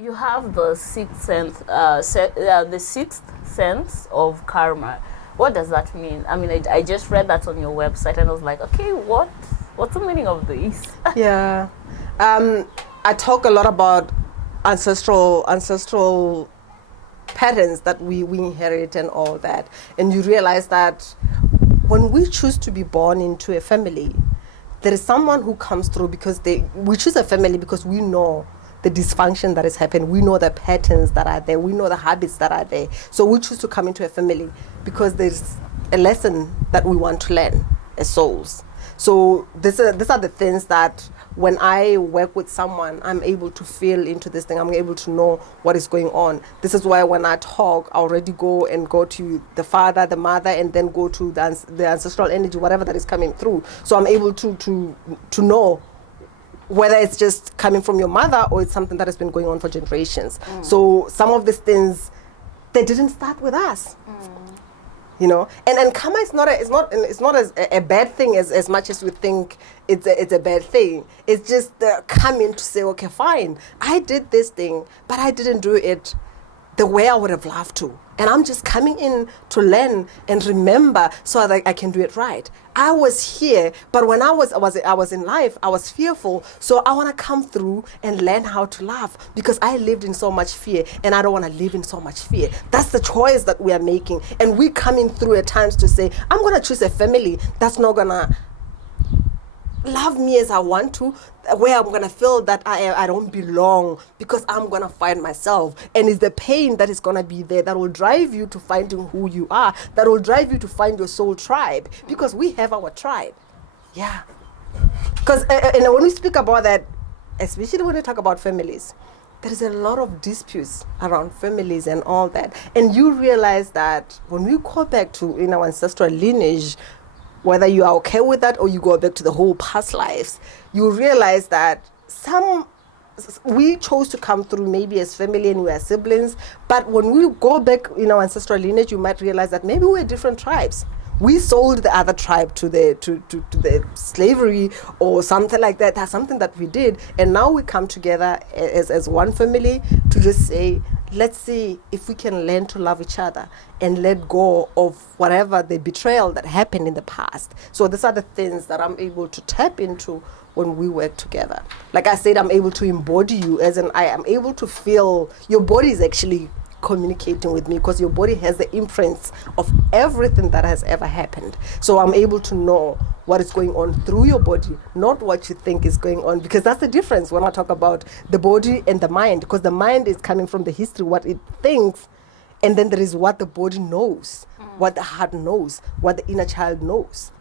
You have the sixth sense, the sixth sense of karma. What does that mean? I mean, I just read that on your website, and I was like, okay, what's the meaning of this? Yeah, I talk a lot about ancestral patterns that we inherit and all that, and you realize that when we choose to be born into a family, there is someone who comes through because we choose a family because we know the dysfunction that has happened. We know the patterns that are there. We know the habits that are there. So we choose to come into a family because there's a lesson that we want to learn as souls. So these are the things that when I work with someone, I'm able to feel into this thing. I'm able to know what is going on. This is why when I talk, I already go to the father, the mother, and then go to the ancestral energy, whatever that is coming through. So I'm able to know whether it's just coming from your mother or it's something that has been going on for generations. So some of these things, they didn't start with us. You know, and karma is not as a bad thing as much as we think it's a bad thing. It's just coming to say, okay, fine, I did this thing, but I didn't do it the way I would have loved to, and I'm just coming in to learn and remember so that I can do it right. I was here, but when I was in life, I was fearful, so I want to come through and learn how to love because I lived in so much fear, and I don't want to live in so much fear. That's the choice that we are making, and we coming through at times to say, I'm going to choose a family that's not going to love me as I want to, where I'm going to feel that I don't belong because I'm going to find myself. And it's the pain that is going to be there that will drive you to finding who you are, that will drive you to find your soul tribe, because we have our tribe. Yeah. Because and when we speak about that, especially when we talk about families, there is a lot of disputes around families and all that. And you realize that when we go back to in our ancestral lineage, whether you are okay with that or you go back to the whole past lives, you realize that we chose to come through maybe as family and we are siblings, but when we go back in our ancestral lineage, you might realize that maybe we're different tribes. We sold the other tribe to the slavery or something like that. That's something that we did, and now we come together as one family to just say, let's see if we can learn to love each other and let go of whatever the betrayal that happened in the past. So these are the things that I'm able to tap into when we work together. Like I said, I'm able to embody you, as in I am able to feel your body is actually communicating with me because your body has the imprints of everything that has ever happened. So I'm able to know what is going on through your body, not what you think is going on, because that's the difference when I talk about the body and the mind, because the mind is coming from the history, what it thinks, and then there is what the body knows, what the heart knows, what the inner child knows.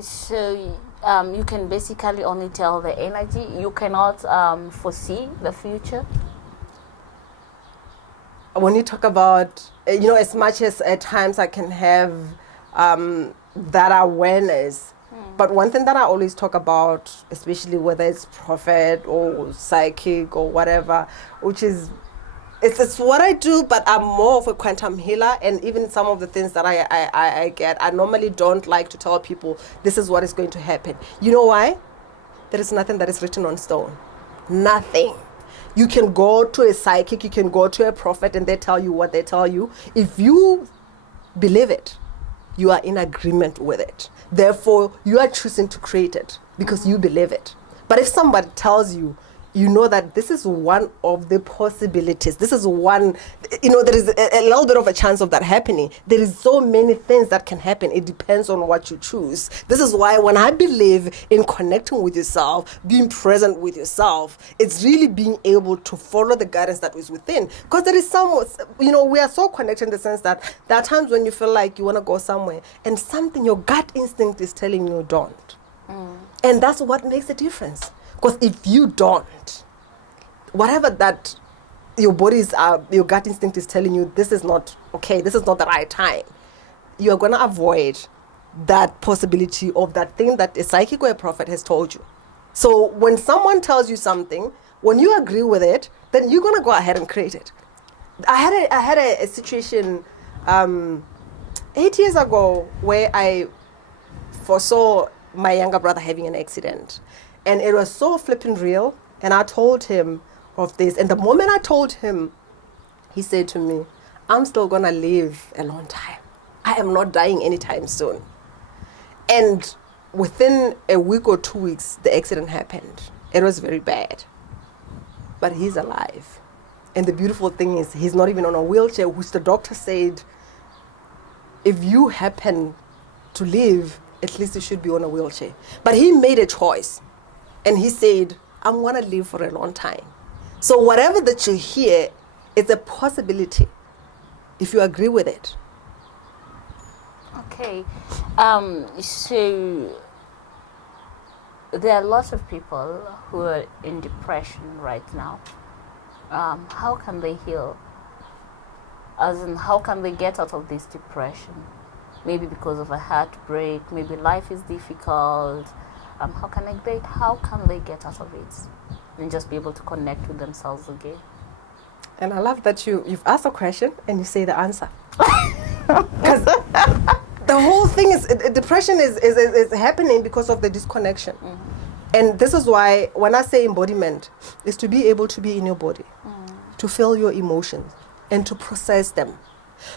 So you can basically only tell the energy. You cannot foresee the future. When you talk about, as much as at times I can have that awareness, but one thing that I always talk about, especially whether it's prophet or psychic or whatever, which is, it's what I do, but I'm more of a quantum healer, and even some of the things that I get, I normally don't like to tell people, this is what is going to happen. You know why? There is nothing that is written on stone. Nothing. You can go to a psychic, you can go to a prophet, and they tell you what they tell you. If you believe it, you are in agreement with it. Therefore, you are choosing to create it because you believe it. But if somebody tells you, you know that this is one of the possibilities. This is one, there is a little bit of a chance of that happening. There is so many things that can happen. It depends on what you choose. This is why when I believe in connecting with yourself, being present with yourself, it's really being able to follow the guidance that is within. Because there is we are so connected in the sense that there are times when you feel like you want to go somewhere and something, your gut instinct is telling you don't. And that's what makes the difference. Because if you don't, whatever that your your gut instinct is telling you, this is not okay, this is not the right time, you're going to avoid that possibility of that thing that a psychic or a prophet has told you. So when someone tells you something, when you agree with it, then you're going to go ahead and create it. I had a situation 8 years ago where I foresaw my younger brother having an accident. And it was so flipping real And I told him of this. And the moment I told him, he said to me, I'm still going to live a long time. I am not dying anytime soon. And within a week or 2 weeks, the accident happened. It was very bad. But he's alive. And the beautiful thing is, he's not even on a wheelchair, which the doctor said, if you happen to live, at least you should be on a wheelchair. But he made a choice. And he said, I want to live for a long time. So whatever that you hear, it's a possibility if you agree with it. Okay. So there are lots of people who are in depression right now. How can they heal? As in, how can they get out of this depression? Maybe because of a heartbreak, maybe life is difficult. How can they get out of it and just be able to connect with themselves again? And I love that you've asked a question and you say the answer. Because the whole thing is, depression is happening because of the disconnection. And this is why when I say embodiment, is to be able to be in your body, to feel your emotions and to process them.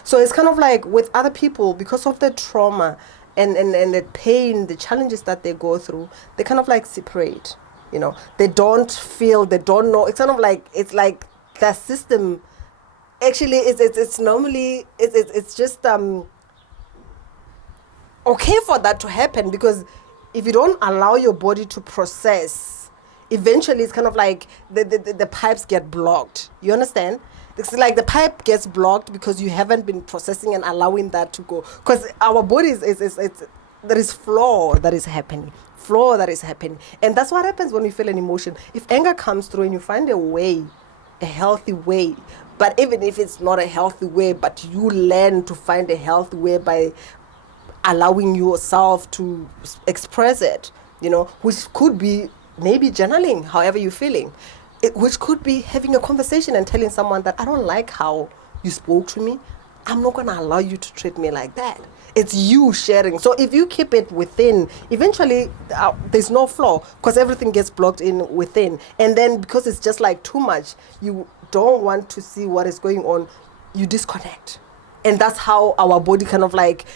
So it's kind of like with other people, because of the trauma and the pain, the challenges that they go through, they kind of like separate, you know. They don't feel, they don't know. It's kind of like, it's like the system, actually, it's normally, it's just okay for that to happen, because if you don't allow your body to process, eventually it's kind of like the pipes get blocked. You understand? It's like the pipe gets blocked because you haven't been processing and allowing that to go. Because our body there is flow that is happening. Flow that is happening. And that's what happens when you feel an emotion. If anger comes through and you find a way, a healthy way, but even if it's not a healthy way, but you learn to find a healthy way by allowing yourself to express it, you know, which could be maybe journaling, however you're feeling. Which could be having a conversation and telling someone that I don't like how you spoke to me. I'm not going to allow you to treat me like that. It's you sharing. So if you keep it within, eventually there's no flow, because everything gets blocked in within. And then because it's just like too much, you don't want to see what is going on, you disconnect. And that's how our body kind of like,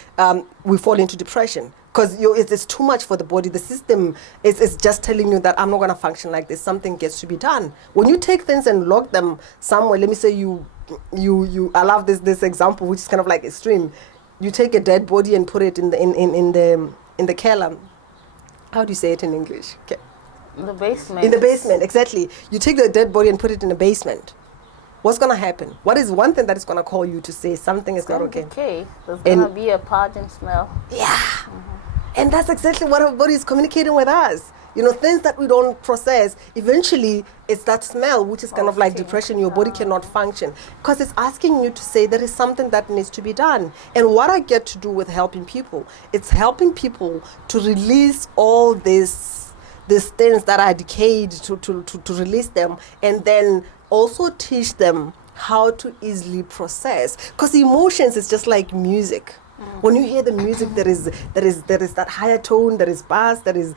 we fall into depression. Because it's too much for the body. The system is just telling you that I'm not going to function like this. Something gets to be done. When you take things and lock them somewhere, let me say I love this example, which is kind of like extreme. You take a dead body and put it in the cellar. How do you say it in English? Okay. In the basement. In the basement, exactly. You take the dead body and put it in the basement. What's going to happen? What is one thing that is going to call you to say something is not okay? Okay. There's going to be a pungent smell. Yeah. And that's exactly what our body is communicating with us. You know, things that we don't process, eventually it's that smell, which is kind of like depression. Your body cannot function because it's asking you to say there is something that needs to be done. And what I get to do with helping people, it's helping people to release all these things that are decayed, to release them, and then also teach them how to easily process. Because emotions is just like music. When you hear the music, there is that higher tone, there is bass, there is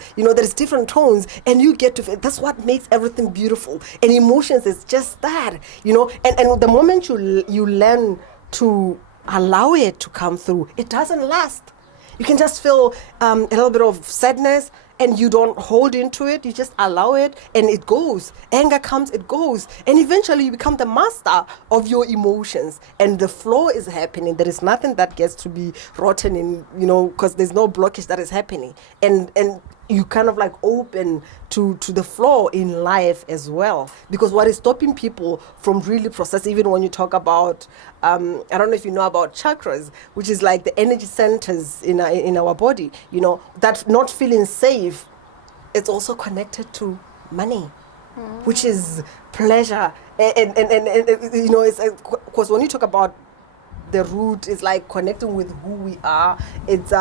different tones, and you get to feel. That's what makes everything beautiful. And emotions is just that, you know. And the moment you learn to allow it to come through, it doesn't last. You can just feel a little bit of sadness, and you don't hold into it. You just allow it, and it goes. Anger comes, it goes. And eventually you become the master of your emotions. And the flow is happening. There is nothing that gets to be rotten in, because there's no blockage that is happening. And you kind of like open to the flow in life as well. Because what is stopping people from really processing, even when you talk about, I don't know if you know about chakras, which is like the energy centers in our body, that not feeling safe, it's also connected to money, which is pleasure. And it's because when you talk about the root, is like connecting with who we are. It's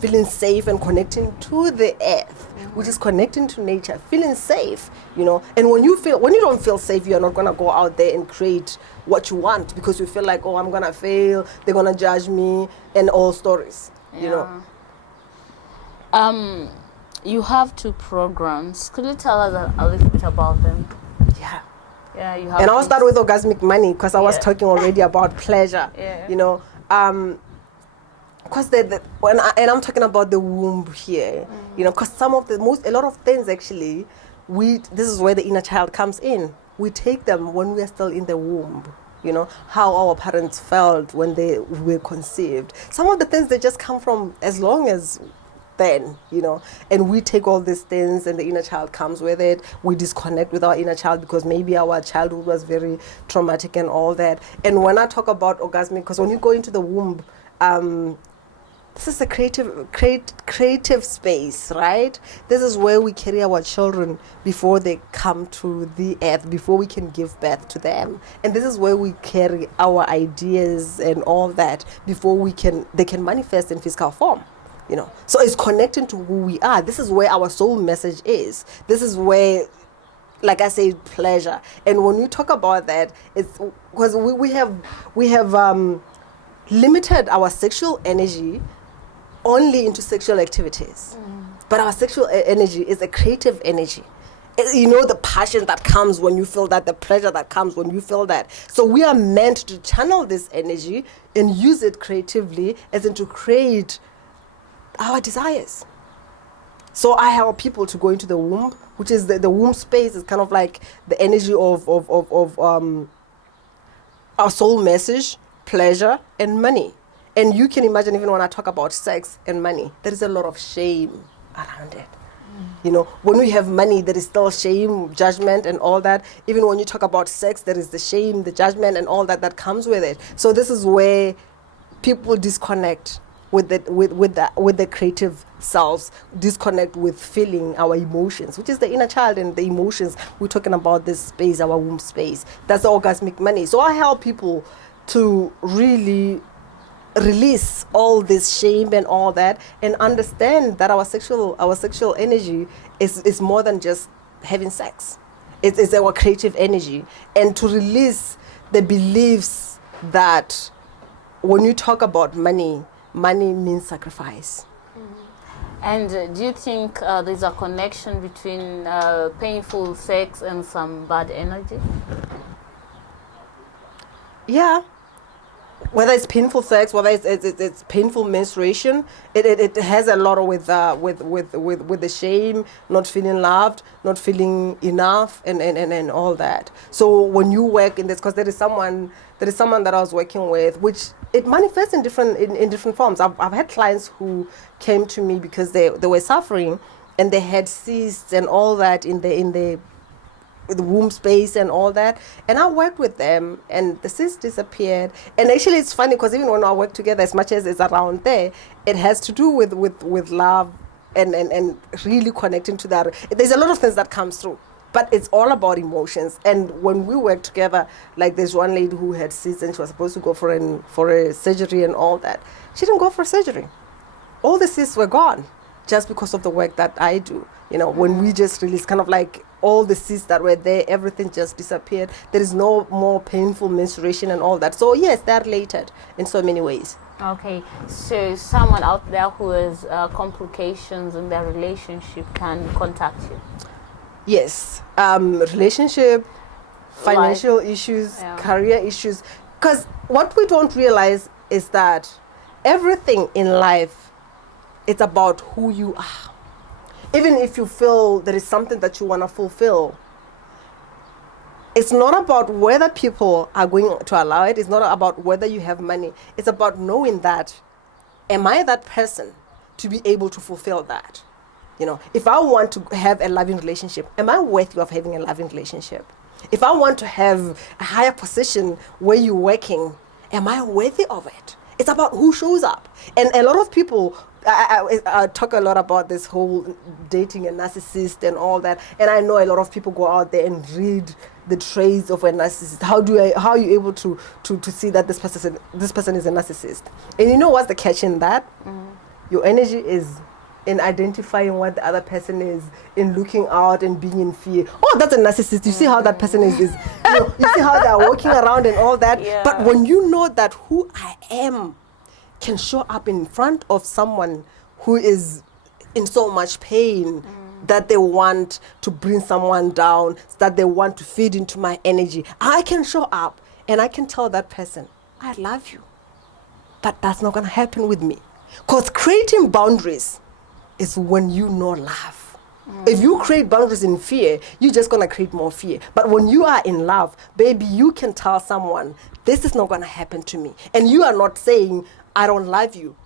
feeling safe and connecting to the earth, which is connecting to nature, feeling safe, And when you don't feel safe, you're not gonna go out there and create what you want, because you feel like, oh, I'm gonna fail, they're gonna judge me, and all stories, You have 2 programs. Could you tell us a little bit about them? Yeah. Yeah, you have. And I'll start with orgasmic money because I was talking already about pleasure. Yeah. You know, because I'm talking about the womb here. You know, because a lot of things actually, this is where the inner child comes in. We take them when we are still in the womb. You know, how our parents felt when they were conceived. Some of the things they just come from as long as then, you know, and we take all these things and the inner child comes with it. We disconnect with our inner child because maybe our childhood was very traumatic and all that. And when I talk about orgasmic, because when you go into the womb, this is a creative space, right? This is where we carry our children before they come to the earth, before we can give birth to them. And this is where we carry our ideas and all that before they can manifest in physical form. You know, so it's connecting to who we are. This is where our soul message is. This is where, like I said, pleasure. And when we talk about that, it's because we have limited our sexual energy only into sexual activities. But our sexual energy is a creative energy. You know, the passion that comes when you feel that, the pleasure that comes when you feel that. So we are meant to channel this energy and use it creatively, as in to create our desires. So I help people to go into the womb, which is the womb space is kind of like the energy of our soul message, pleasure, and money. And you can imagine, even when I talk about sex and money, there is a lot of shame around it. You know, when we have money, there is still shame, judgment, and all that. Even when you talk about sex, there is the shame, the judgment, and all that comes with it. So this is where people disconnect with the creative selves, disconnect with feeling our emotions, which is the inner child and the emotions. We're talking about this space, our womb space. That's the orgasmic money. So I help people to really release all this shame and all that, and understand that our sexual energy is more than just having sex. It's our creative energy, and to release the beliefs that when you talk about money means sacrifice. And do you think there's a connection between painful sex and some bad energy? Yeah. Whether it's painful sex, whether it's painful menstruation, it has a lot with the shame, not feeling loved, not feeling enough, and all that. So when you work in this, because there is someone that I was working with, which it manifests in different forms. I've had clients who came to me because they were suffering, and they had cysts and all that in the womb space and all that, and I worked with them, and the cyst disappeared. And actually it's funny because even when I work together, as much as it's around there, it has to do with love and really connecting to that. There's a lot of things that comes through, but it's all about emotions. And when we work together, like there's one lady who had cysts and she was supposed to go for a surgery and all that. She didn't go for surgery. All the cysts were gone just because of the work that I do. You know, when we just release, kind of like all the cysts that were there, everything just disappeared. There is no more painful menstruation and all that. So yes, they're related in so many ways. Okay, so someone out there who has complications in their relationship can contact you. Yes, relationship, financial issues, career issues. Because what we don't realize is that everything in life, it's about who you are. Even if you feel there is something that you want to fulfill, it's not about whether people are going to allow it. It's not about whether you have money. It's about knowing that, am I that person to be able to fulfill that? You know, if I want to have a loving relationship, am I worthy of having a loving relationship? If I want to have a higher position where you're working, am I worthy of it? It's about who shows up. And a lot of people, I talk a lot about this whole dating a narcissist and all that. And I know a lot of people go out there and read the traits of a narcissist. How are you able to see that this person is a narcissist? And you know what's the catch in that? Your energy is in identifying what the other person is, in looking out and being in fear. Oh, that's a narcissist. You see how that person is you see how they're walking around and all that. Yeah. But when you know that who I am can show up in front of someone who is in so much pain that they want to bring someone down, that they want to feed into my energy. I can show up and I can tell that person, I love you. But that's not going to happen with me. Because creating boundaries is when you know love. If you create boundaries in fear, you're just going to create more fear. But when you are in love, baby, you can tell someone, this is not going to happen to me. And you are not saying, I don't love you.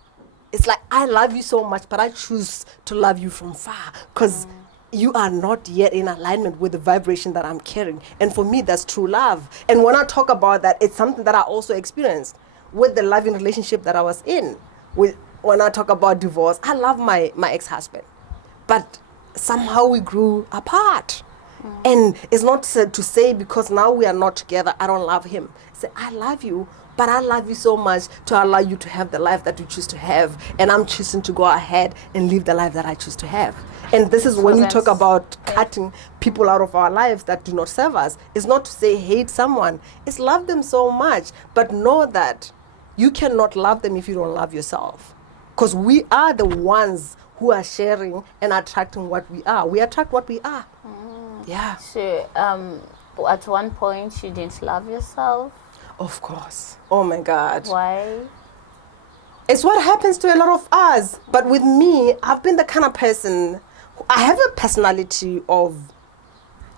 It's like, I love you so much, but I choose to love you from far. Because you are not yet in alignment with the vibration that I'm carrying. And for me, that's true love. And when I talk about that, it's something that I also experienced with the loving relationship that I was in. When I talk about divorce, I love my ex-husband. But somehow we grew apart. And it's not to say because now we are not together, I don't love him. Say, I love you, but I love you so much to allow you to have the life that you choose to have. And I'm choosing to go ahead and live the life that I choose to have. And this is when you talk about cutting people out of our lives that do not serve us. It's not to say hate someone. It's love them so much. But know that you cannot love them if you don't love yourself. Because we are the ones who are sharing and attracting what we are. We attract what we are. Yeah. So, at one point, you didn't love yourself? Of course. Oh my God. Why? It's what happens to a lot of us. But with me, I've been the kind of person, I have a personality of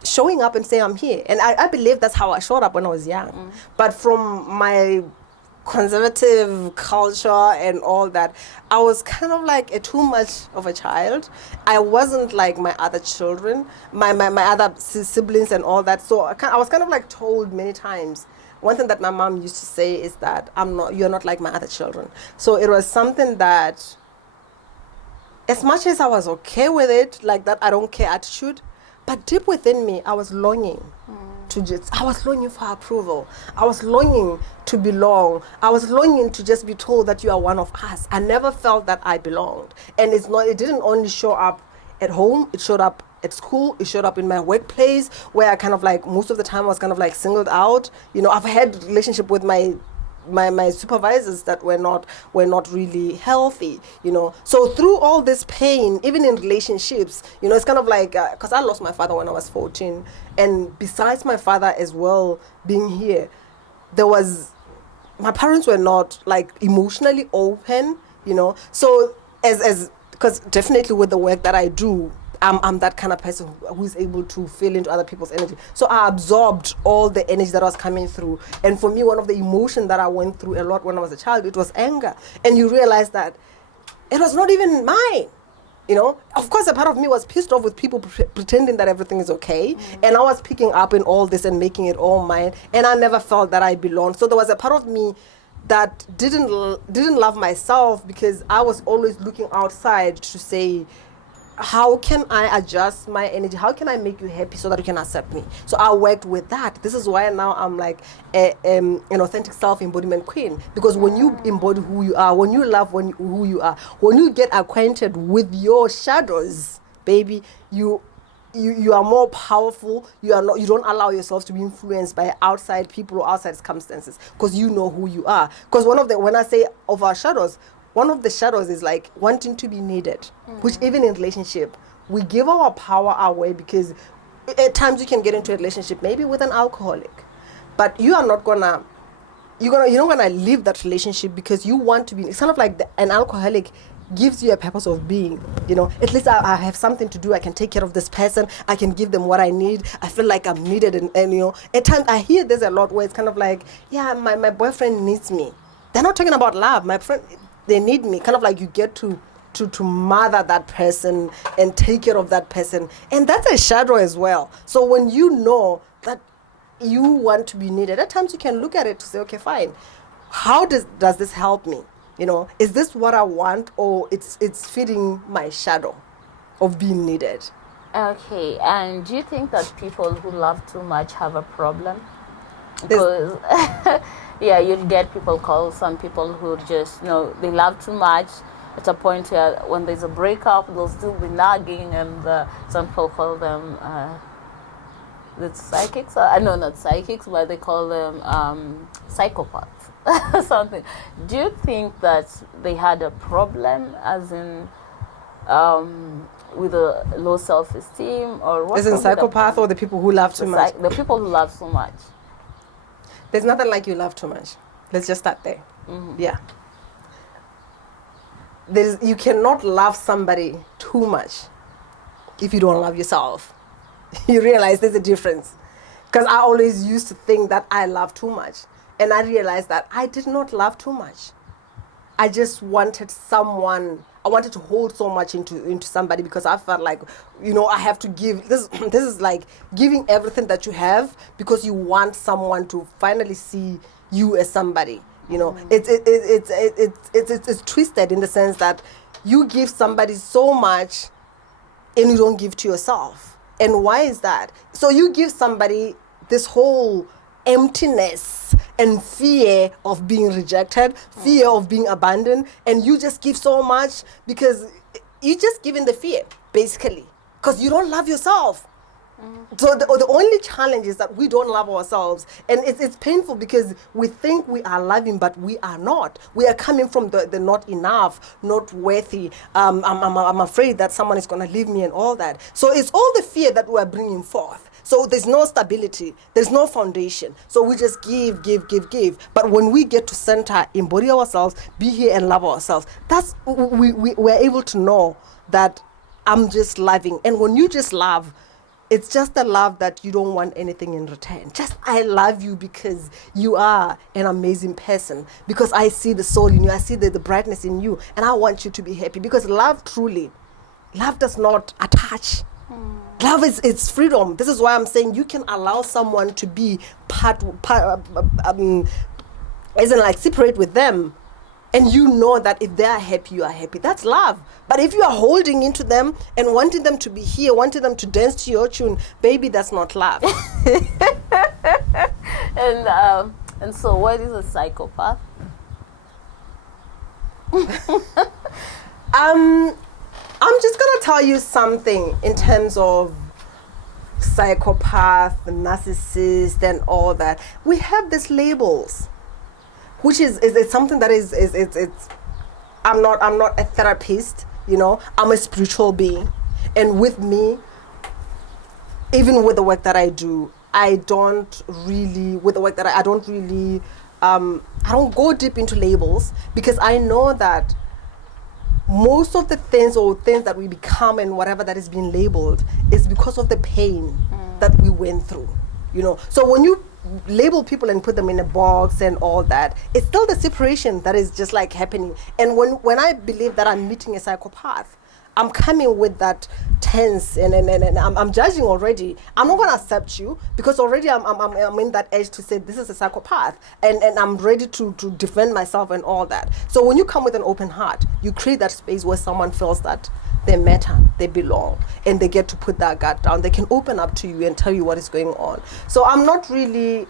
showing up and saying I'm here. And I believe that's how I showed up when I was young. But from my conservative culture and all that, I was kind of like too much of a child. I wasn't like my other children, my other siblings and all that. So I was kind of like told many times. One thing that my mom used to say is that you're not like my other children. So it was something that, as much as I was okay with it, like that I don't care attitude, but deep within me, I was longing. I was longing for approval. I was longing to belong. I was longing to just be told that you are one of us. I never felt that I belonged. And it didn't only show up at home, it showed up at school, it showed up in my workplace, where I kind of like, most of the time I was kind of like singled out. You know, I've had relationship with my supervisors that were not really healthy, you know. So through all this pain, even in relationships, you know, it's kind of like, because I lost my father when I was 14, and besides my father as well being here, my parents were not like emotionally open, you know. So because definitely with the work that I do, I'm that kind of person who's able to feel into other people's energy. So I absorbed all the energy that was coming through. And for me, one of the emotions that I went through a lot when I was a child, it was anger. And you realize that it was not even mine. You know, of course, a part of me was pissed off with people pretending that everything is okay. And I was picking up in all this and making it all mine. And I never felt that I belonged. So there was a part of me that didn't love myself, because I was always looking outside to say, how can I adjust my energy? How can I make you happy so that you can accept me? So I worked with that. This is why now I'm like an authentic self-embodiment queen. Because when you embody who you are, when you love who you are, when you get acquainted with your shadows, baby, you are more powerful. You don't allow yourself to be influenced by outside people or outside circumstances, because you know who you are. Because when I say of our shadows, one of the shadows is like wanting to be needed, which even in relationship, we give our power away, because at times you can get into a relationship maybe with an alcoholic, but you're not gonna leave that relationship because you want to be. It's kind of like an alcoholic gives you a purpose of being, you know. At least I have something to do. I can take care of this person. I can give them what I need. I feel like I'm needed. And you know, at times I hear there's a lot where it's kind of like, yeah, my boyfriend needs me. They're not talking about love. My friend, they need me. Kind of like you get to mother that person and take care of that person. And that's a shadow as well. So when you know that you want to be needed, at times you can look at it to say, okay, fine. How does this help me? You know, is this what I want, or it's feeding my shadow of being needed? Okay, and do you think that people who love too much have a problem? Because yeah, you'll get people call some people who just, you know, they love too much at a point where when there's a breakup, they'll still be nagging, and some people call them the psychics. I know, not psychics, but they call them psychopaths. Something. Do you think that they had a problem, as in with a low self-esteem, or what? Isn't psychopath or the people who love too much? The people who love so much. There's nothing like you love too much. Let's just start there. Yeah. You cannot love somebody too much if you don't love yourself. You realize there's a difference. Because I always used to think that I love too much. And I realized that I did not love too much. I just wanted someone. I wanted to hold so much into somebody because I felt like, I have to give. This is like giving everything that you have because you want someone to finally see you as somebody. It's twisted in the sense that you give somebody so much and you don't give to yourself. And why is that? So you give somebody this whole emptiness and fear of being rejected, fear of being abandoned, and you just give so much because you just give in the fear, basically, because you don't love yourself. So the only challenge is that we don't love ourselves, and it's painful because we think we are loving, but we are not. We are coming from the not enough, not worthy. I'm afraid that someone is going to leave me and all that. So it's all the fear that we are bringing forth. So there's no stability, there's no foundation. So we just give. But when we get to center, embody ourselves, be here and love ourselves, that's we're able to know that I'm just loving. And when you just love, it's just a love that you don't want anything in return. Just, I love you because you are an amazing person. Because I see the soul in you. I see the brightness in you. And I want you to be happy. Because love does not attach. Love is it's freedom. This is why I'm saying you can allow someone to be isn't like separate with them. And you know that if they are happy, you are happy. That's love. But if you are holding into them and wanting them to be here, wanting them to dance to your tune, baby, that's not love. And so what is a psychopath? I'm just going to tell you something in terms of psychopath, narcissist, and all that. We have these labels, which is something that is I'm not a therapist, I'm a spiritual being. And with me, even with the work that I do, I don't really I don't go deep into labels because I know that most of the things that we become and whatever that is being labeled is because of the pain that we went through, So when you label people and put them in a box and all that, it's still the separation that is just like happening. And when I believe that I'm meeting a psychopath, I'm coming with that tense and I'm judging already. I'm not going to accept you because already I'm in that edge to say this is a psychopath and I'm ready to defend myself and all that. So when you come with an open heart, you create that space where someone feels that they matter, they belong, and they get to put that guard down. They can open up to you and tell you what is going on. So I'm not a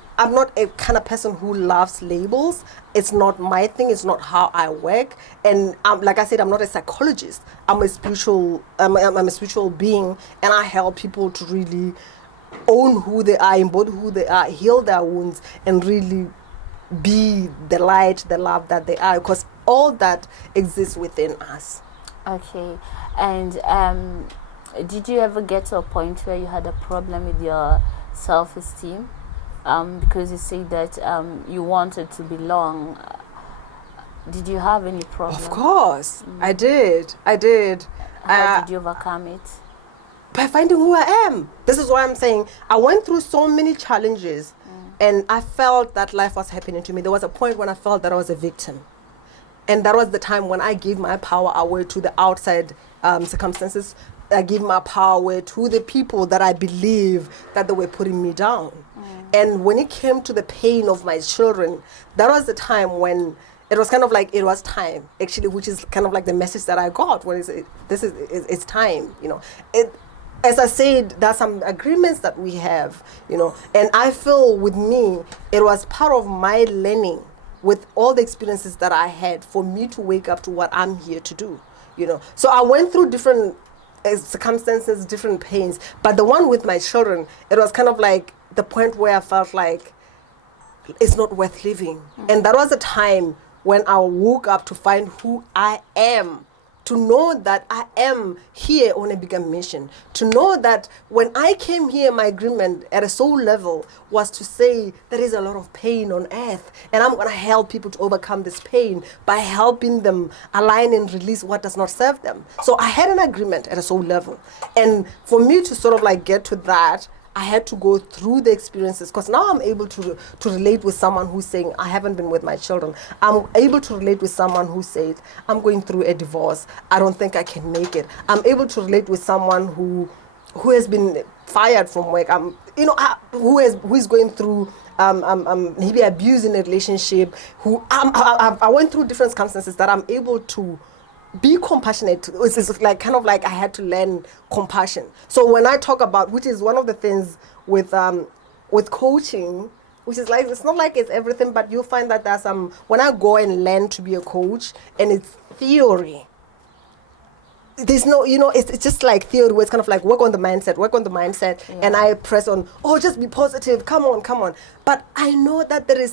kind of person who loves labels. It's not my thing. It's not how I work. And like I said, I'm not a psychologist. I'm a spiritual being, and I help people to really own who they are, embody who they are, heal their wounds, and really be the light, the love that they are, because all that exists within us. Okay. And did you ever get to a point where you had a problem with your self-esteem? Because you say that you wanted to belong. Did you have any problem? Of course, I did. How did you overcome it? By finding who I am. This is why I'm saying I went through so many challenges and I felt that life was happening to me. There was a point when I felt that I was a victim. And that was the time when I gave my power away to the outside circumstances. I gave my power away to the people that I believe that they were putting me down. And when it came to the pain of my children, that was the time when it was kind of like it was time, actually, which is kind of like the message that I got when it's time, As I said, there's some agreements that we have, and I feel with me, it was part of my learning with all the experiences that I had for me to wake up to what I'm here to do, So I went through different circumstances, different pains, but the one with my children, it was kind of like the point where I felt like it's not worth living. And that was a time when I woke up to find who I am to know that I am here on a bigger mission, to know that when I came here, my agreement at a soul level was to say there is a lot of pain on earth, and I'm going to help people to overcome this pain by helping them align and release what does not serve them. So I had an agreement at a soul level, and for me to sort of like get to that, I had to go through the experiences, because now I'm able to relate with someone who's saying, I haven't been with my children. I'm able to relate with someone who says, I'm going through a divorce. I don't think I can make it. I'm able to relate with someone who has been fired from work. Who is going through maybe abuse in a relationship. I went through different circumstances that I'm able to be compassionate. It's like kind of like I had to learn compassion. So when I talk about, which is one of the things with coaching, which is like, it's not like it's everything, but you'll find that there's some, when I go and learn to be a coach and it's theory, there's no, it's just like theory where it's kind of like work on the mindset, yeah. And I press on, just be positive, come on. But I know that there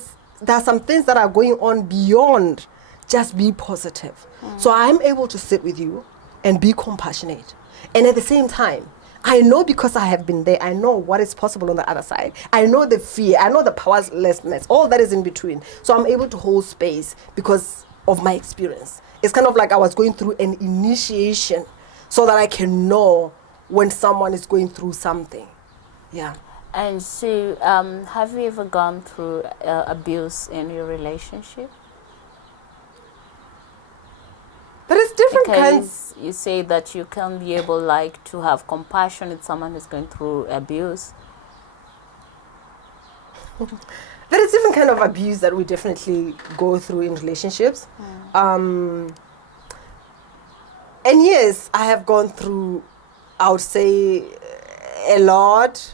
are some things that are going on beyond just be positive. So I'm able to sit with you and be compassionate. And at the same time, I know, because I have been there, I know what is possible on the other side. I know the fear, I know the powerlessness, all that is in between. So I'm able to hold space because of my experience. It's kind of like I was going through an initiation so that I can know when someone is going through something. Yeah. And so, have you ever gone through abuse in your relationship? There is different because kinds. You say that you can be able to have compassion with someone who's going through abuse. There is different kind of abuse that we definitely go through in relationships. And yes, I have gone through, I would say, a lot.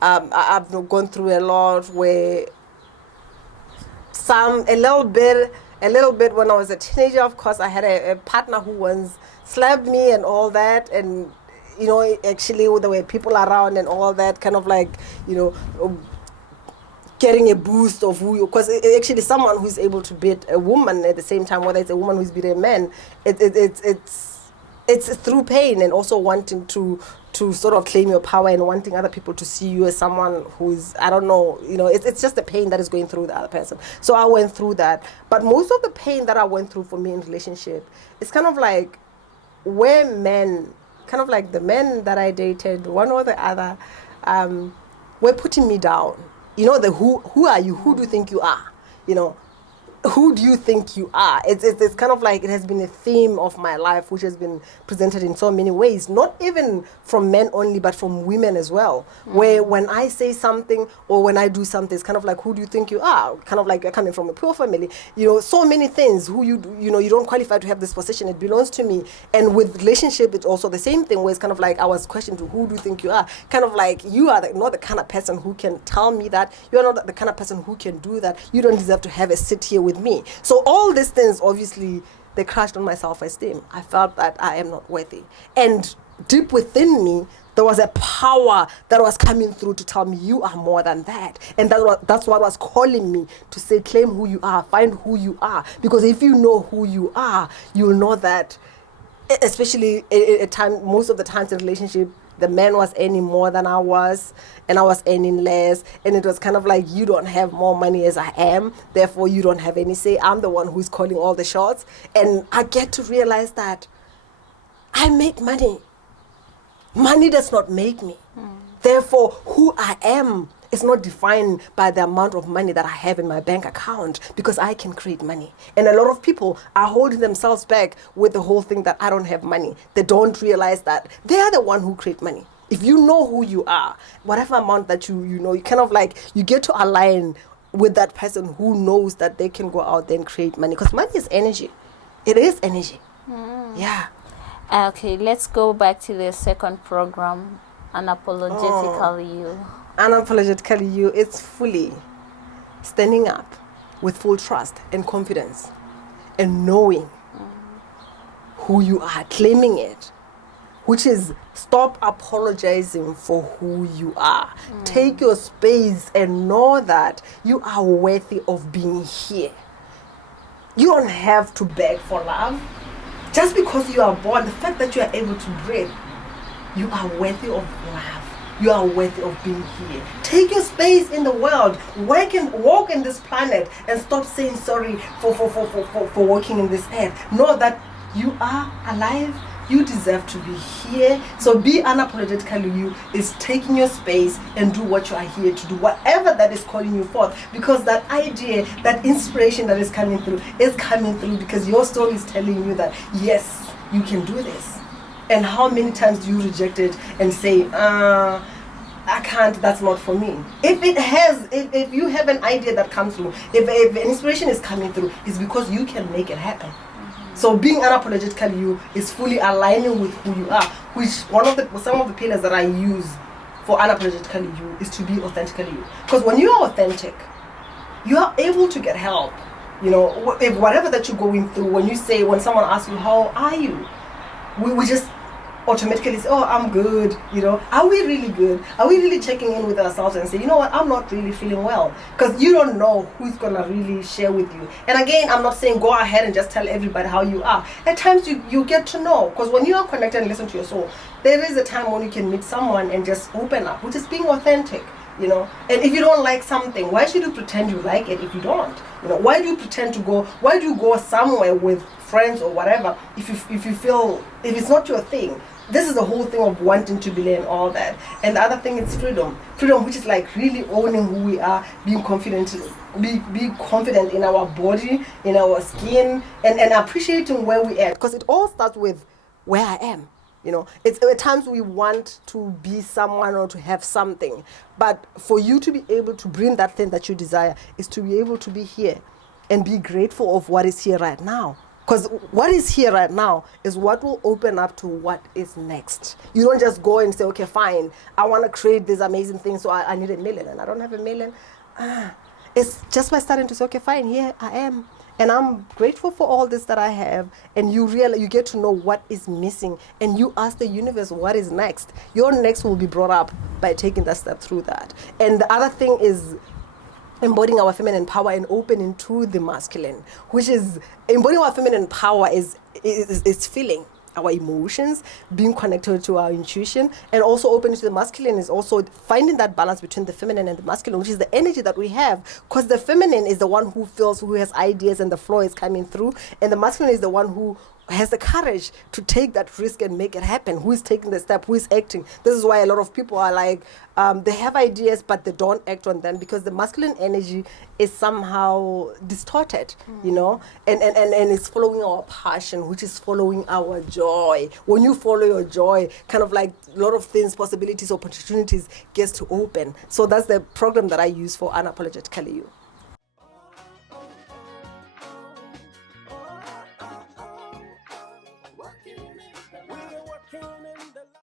I've gone through a lot where a little bit when I was a teenager. Of course, I had a partner who once slapped me and all that, and actually there were people around and all that, kind of like getting a boost of who you, because actually someone who's able to beat a woman at the same time, whether it's a woman who's beat a man, it's through pain and also wanting to sort of claim your power and wanting other people to see you as someone who's, I don't know, it's just the pain that is going through the other person. So I went through that. But most of the pain that I went through for me in relationship, it's kind of like where men, kind of like the men that I dated, one or the other, were putting me down. The who are you? Who do you think you are? Who do you think you are? It's kind of like it has been a theme of my life, which has been presented in so many ways, not even from men only, but from women as well. Where when I say something or when I do something, it's kind of like, who do you think you are? Kind of like you're coming from a poor family. So many things. You don't qualify to have this position. It belongs to me. And with relationship, it's also the same thing, where it's kind of like I was questioned to who do you think you are? Kind of like you are not the kind of person who can tell me that. You are not the kind of person who can do that. You don't deserve to have a sit here with me. So all these things, obviously, they crashed on my self-esteem. I felt that I am not worthy. And deep within me, there was a power that was coming through to tell me, you are more than that. And that's what was calling me to say, claim who you are, find who you are. Because if you know who you are, you'll know that, especially most of the times in relationship, the man was earning more than I was, and I was earning less. And it was kind of like, you don't have more money as I am, therefore you don't have any say. I'm the one who's calling all the shots. And I get to realize that I make money. Money does not make me. Therefore, who I am is not defined by the amount of money that I have in my bank account, because I can create money. And a lot of people are holding themselves back with the whole thing that I don't have money. They don't realize that they are the one who create money. If you know who you are, whatever amount that you kind of like, you get to align with that person who knows that they can go out there and create money, because money is energy. It is energy. Yeah. Okay, let's go back to the second program, Unapologetically You. Unapologetically You, it's fully standing up with full trust and confidence and knowing who you are, claiming it, which is stop apologizing for who you are. Take your space and know that you are worthy of being here. You don't have to beg for love. Just because you are born, the fact that you are able to breathe, you are worthy of love. You are worthy of being here. Take your space in the world. Walk in this planet and stop saying sorry for walking in this earth. Know that you are alive. You deserve to be here. So be unapologetically you is taking your space and do what you are here to do. Whatever that is calling you forth. Because that idea, that inspiration that is coming through because your story is telling you that yes, you can do this. And how many times do you reject it and say, I can't, that's not for me. If you have an idea that comes through, if inspiration is coming through, it's because you can make it happen. So being unapologetically you is fully aligning with who you are, which some of the pillars that I use for unapologetically you is to be authentically you. Because when you are authentic, you are able to get help. If whatever that you're going through, when someone asks you, how are you? We just automatically say, oh, I'm good. Are we really good? Are we really checking in with ourselves and say, you know what, I'm not really feeling well? Because you don't know who's gonna really share with you. And again, I'm not saying go ahead and just tell everybody how you are. At times you get to know, because when you are connected and listen to your soul, there is a time when you can meet someone and just open up, which is being authentic. And if you don't like something, why should you pretend you like it if you don't? Why do you go somewhere with friends or whatever if it's not your thing? This is the whole thing of wanting to be and all that. And the other thing is freedom, which is like really owning who we are, being confident, be confident in our body, in our skin, and appreciating where we are, because it all starts with where I am. It's at times we want to be someone or to have something, but for you to be able to bring that thing that you desire is to be able to be here and be grateful of what is here right now. Because what is here right now is what will open up to what is next. You don't just go and say, okay, fine, I want to create this amazing thing, so I need $1 million, and I don't have $1 million. It's just by starting to say, okay, fine, here I am. And I'm grateful for all this that I have. And you get to know what is missing. And you ask the universe, what is next? Your next will be brought up by taking that step through that. And the other thing is embodying our feminine power and opening to the masculine, which is embodying our feminine power is feeling our emotions, being connected to our intuition, and also opening to the masculine is also finding that balance between the feminine and the masculine, which is the energy that we have, because the feminine is the one who feels, who has ideas and the flow is coming through, and the masculine is the one who has the courage to take that risk and make it happen, who is taking the step, who is acting. This is why a lot of people are like, they have ideas but they don't act on them, because the masculine energy is somehow distorted, and it's following our passion, which is following our joy. When you follow your joy, kind of like a lot of things, possibilities, opportunities gets to open. So that's the program that I use for Unapologetically You.